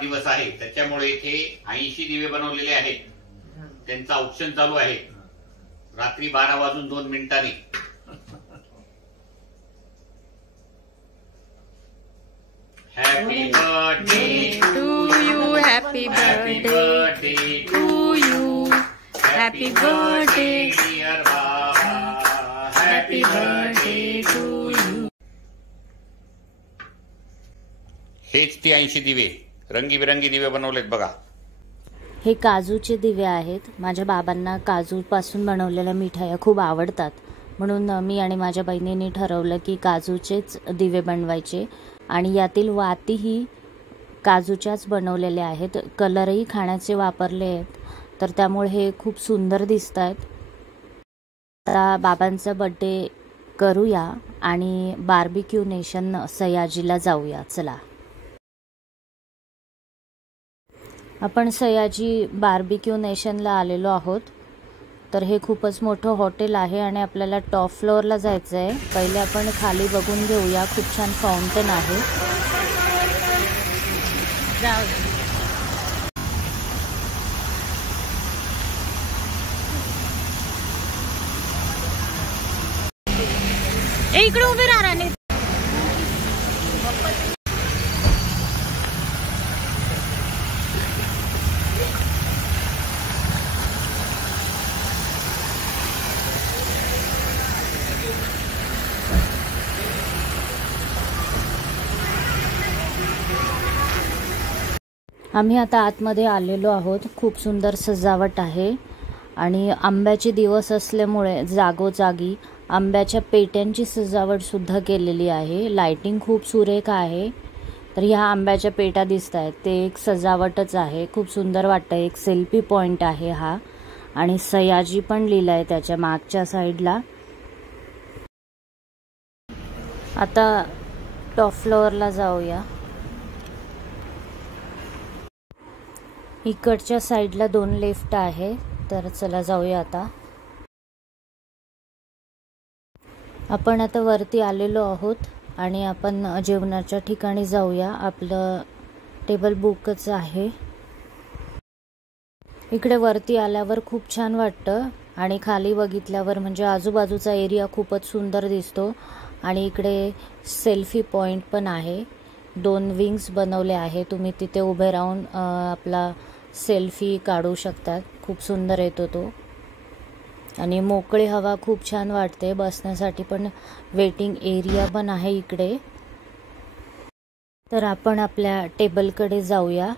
वाढदिवस आहे त्याच्यामुळे इथे 80 दिवे बनवलेले आहेत. त्यांचा ऑप्शन चालू आहे रात्री 12:02 happy birthday to you, happy birthday to you, happy birthday dear बाबा, हॅपी बर्थडे टू यू. हेच ती 80 दिवे रंगीबिरंगी दिवे बनवलेत बघा. हे काजूचे दिवे आहेत. माझ्या बाबांना काजूपासून बनवलेल्या मिठाया खूप आवडतात, म्हणून मी आणि माझ्या बहिणीने ठरवलं की काजूचेच दिवे बनवायचे. आणि यातील वातीही काजूच्याच बनवलेल्या आहेत. कलरही खाण्याचे वापरले आहेत, तर त्यामुळे हे खूप सुंदर दिसत आहेत. आता बाबांचा बर्थडे करूया आणि बार्बिक्यू नेशन सयाजीला जाऊया. चला, आपण सयाजी बार्बिक्यू नेशनला आलेलो आहोत. तर हे खूपच मोठं हॉटेल आहे आणि आपल्याला टॉप फ्लोअरला जायचं आहे. पहिले आपण खाली बघून घेऊया. खूप छान फाउंटन आहे. इकडे उभे राहा नाही. आम्ही आता आतमध्ये आलेलो आहोत. खूप सुंदर सजावट आहे आणि आंब्याचे दिवस असल्यामुळे जागोजागी आंब्याच्या पेट्यांची सजावट सुद्धा केलेली आहे. लाइटिंग खूप सुरेख आहे. तर ह्या आंब्याच्या पेट्या दिसत आहेत, ते एक सजावटच आहे. खूप सुंदर वाटतं. एक सेल्फी पॉइंट आहे हा, आणि सयाजी पण लिहिलंय त्याच्या मागच्या साईडला. आता टॉप फ्लोअरला जाऊया. इकडच्या साईडला 2 लिफ्ट आहे. तर चला जाऊया. आता आपण वरती आलेलो आहोत आणि आपण जेवणाच्या ठिकाणी जाऊया. आपलं टेबल बुकच आहे. इकडे वरती आल्यावर खूप छान वाटतं आणि खाली बघितल्यावर म्हणजे आजूबाजूचा एरिया खूपच सुंदर दिसतो. आणि इकडे सेल्फी पॉइंट पण आहे. 2 विंग्स बनवले आहे. तुम्ही तिथे उभे राहून आपला सेल्फी काढू शकतात. खूप सुंदर येतो तो. आणि मोकळी हवा खूप छान वाटते. बसण्यासाठी पण वेटिंग एरिया पण आहे इकडे. तर आपण आपल्या टेबलकडे जाऊया.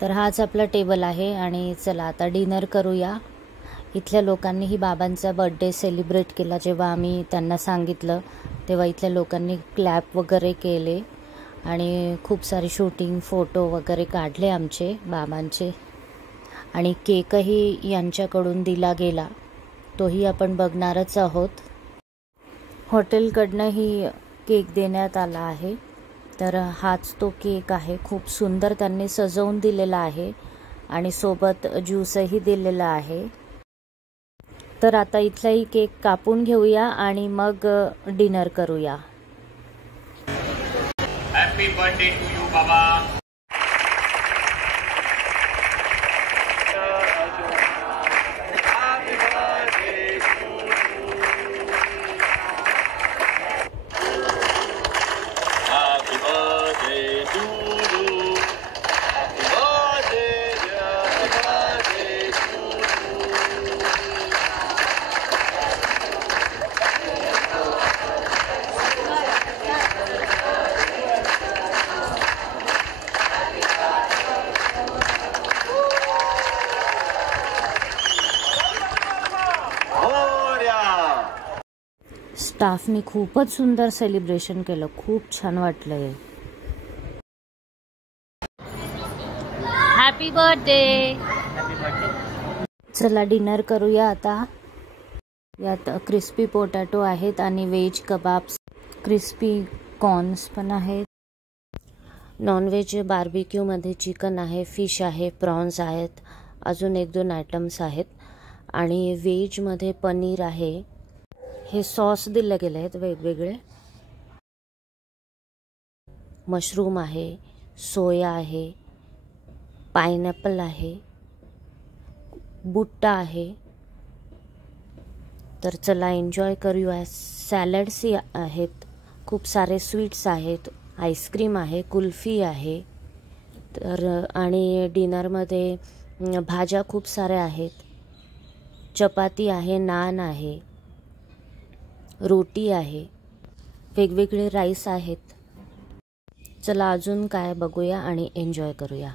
तर हाच आपला टेबल आहे आणि चला आता डिनर करूया. इथल्या लोकांनीही बाबांचा बर्थडे सेलिब्रेट केला. जेव्हा आम्ही त्यांना सांगितलं तेव्हा इथल्या लोकांनी क्लॅप वगैरे केले आणि खूप सारे शूटिंग फोटो वगैरे काढले आमचे बाबांचे. आणि केकही यांच्याकडून दिला गेला, तोही आपण बघणारच आहोत. हॉटेलकडनंही केक देण्यात आला आहे. तर हाच तो केक आहे. खूप सुंदर त्यांनी सजवून दिलेला आहे आणि सोबत ज्यूसही दिलेला आहे. तर आता इथलाही केक कापून घेऊया आणि मग डिनर करूया. हॅपी बर्थडे टू यू बाबा. स्टाफनी खूपच सुंदर सेलिब्रेशन केलं, खूप छान वाटलंय. Happy birthday. चला डिनर करूया आता. यात क्रिस्पी पोटॅटो आहेत आणि व्हेज कबाब्स, क्रिस्पी कॉर्न्स पण आहेत. नॉनव्हेज बार्बिक्यूमध्ये चिकन आहे, फिश आहे, प्रॉन्स आहेत, अजून 1-2 आयटम्स आहेत. आणि व्हेजमध्ये पनीर आहे. हे सॉस दिले गेले आहेत वेगवेगळे. मशरूम आहे, सोया आहे, पायनॅपल आहे, बुट्टा आहे. तर चला एन्जॉय करूया. सॅलड्स आहेत, खूप सारे स्वीट्स आहेत, आईस्क्रीम आहे, कुल्फी आहे. तर आणि डिनरमध्ये भाज्या खूप साऱ्या आहेत. चपाती आहे, नान आहे, रोटी आहे, वेगवेगळे राईस आहेत. चला अजून काय बघूया आणि एन्जॉय करूया.